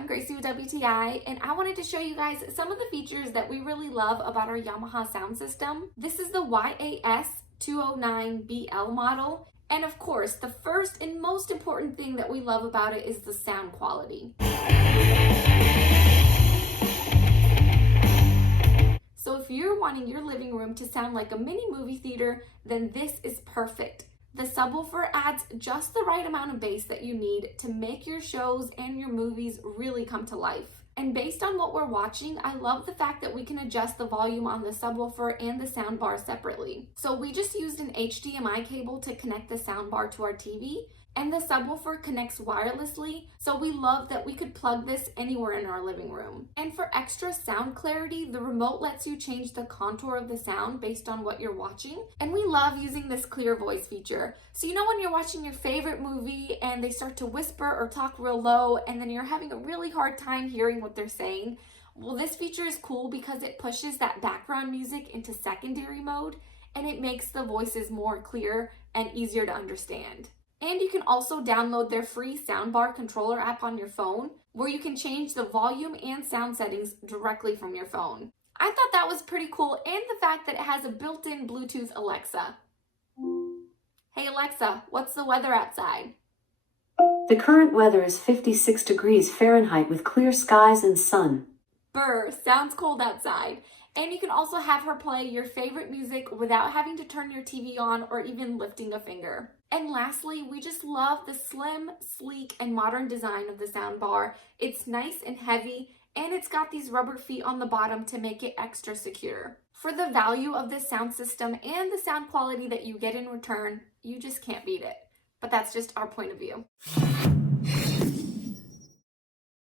I'm Gracie with WTI, and I wanted to show you guys some of the features that we really love about our Yamaha sound system. This is the YAS 209BL model, and of course, the first and most important thing that we love about it is the sound quality. So if you're wanting your living room to sound like a mini movie theater, then this is perfect. The subwoofer adds just the right amount of bass that you need to make your shows and your movies really come to life. And based on what we're watching, I love the fact that we can adjust the volume on the subwoofer and the soundbar separately. So we just used an HDMI cable to connect the soundbar to our TV, and the subwoofer connects wirelessly, so we love that we could plug this anywhere in our living room. And for extra sound clarity, the remote lets you change the contour of the sound based on what you're watching. And we love using this clear voice feature. So you know when you're watching your favorite movie and they start to whisper or talk real low and then you're having a really hard time hearing what they're saying? Well, this feature is cool because it pushes that background music into secondary mode and it makes the voices more clear and easier to understand. And you can also download their free soundbar controller app on your phone, where you can change the volume and sound settings directly from your phone. I thought that was pretty cool, and the fact that it has a built-in Bluetooth Alexa. Hey Alexa, what's the weather outside? The current weather is 56 degrees Fahrenheit with clear skies and sun. Brr, sounds cold outside. And you can also have her play your favorite music without having to turn your TV on or even lifting a finger. And lastly, we just love the slim, sleek, and modern design of the soundbar. It's nice and heavy, and it's got these rubber feet on the bottom to make it extra secure. For the value of this sound system and the sound quality that you get in return, you just can't beat it. But that's just our point of view.